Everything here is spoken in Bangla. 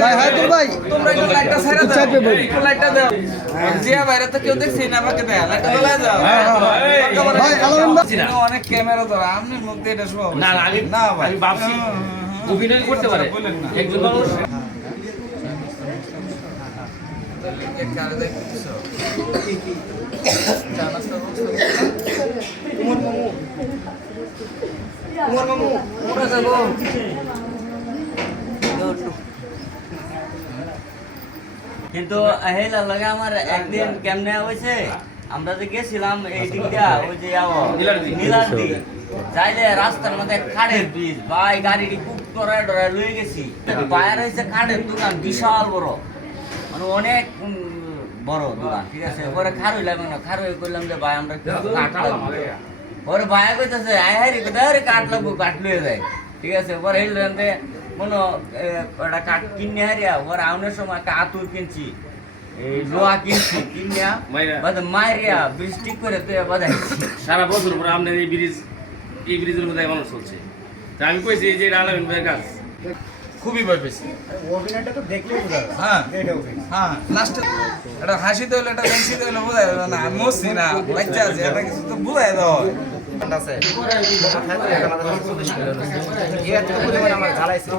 ভাই হাই তো ভাই তোমরা একটু লাইটটা ছাইরা দাও একটু লাইটটা দাও জিয়া বাইরে তো কেউ দেখছি না আমাকে দেয়া লাইটটা জ্বালা দাও ভাই আলামিন ভাই অনেক ক্যামেরা ধরা আপনি মুখ দিয়ে এটা শোয়া না না আমি না ভাই আমি ভাবছি অভিনয় করতে পারে একজন মানুষ কিন্তু হেলা লাগে আমার একদিন কেমনে হয়েছে আমরা যে গেছিলাম এই দিকটা ওই যে নীলাদ্রি যাইলে রাস্তার মধ্যে খাড়ের ব্রিজ ভাই গাড়িটি খুব ডরায় ডরায় লয়ে গেছি বাইরে হয়েছে খাড়ের দোকান বিশাল বড় মানে অনেক বড় দোকান ঠিক আছে পরে খার হইলাম না খার হয়ে করলাম যে ভাই আমরা কাঠ লাগবো পরে ভাইয়া কইতেছে আয় হাই রে কোথায় রে কাঠ লাগবো কাঠ লয়ে যায় ঠিক আছে পরে এই মনে একটা কাঠ কিনে হারিয়া ওর আউনের সময় একটা আতুর কিনছি এই লোহা কিনছি কিনিয়া মাইরিয়া ব্রিজ ঠিক করে তুই বাজাই সারা বছর পরে আপনার এই ব্রিজের মধ্যে মানুষ চলছে তা আমি কইছি যে এটা আলামিন ভাইয়ের কাজ খুবই ভয় পেয়েছি অভিনয়টা তো দেখলেই বোঝা যায় হ্যাঁ এটা অভিনয় হ্যাঁ লাস্টে এটা হাসিতে হলে এটা হাসিতে হলে বোঝায় না আমি মরছি না বাচ্চা আছে এটা কিছু তো বোঝায় দাও আছে এটা আমাদের 40 কিলো এত পরিমাণ আমার জ্বালাইছে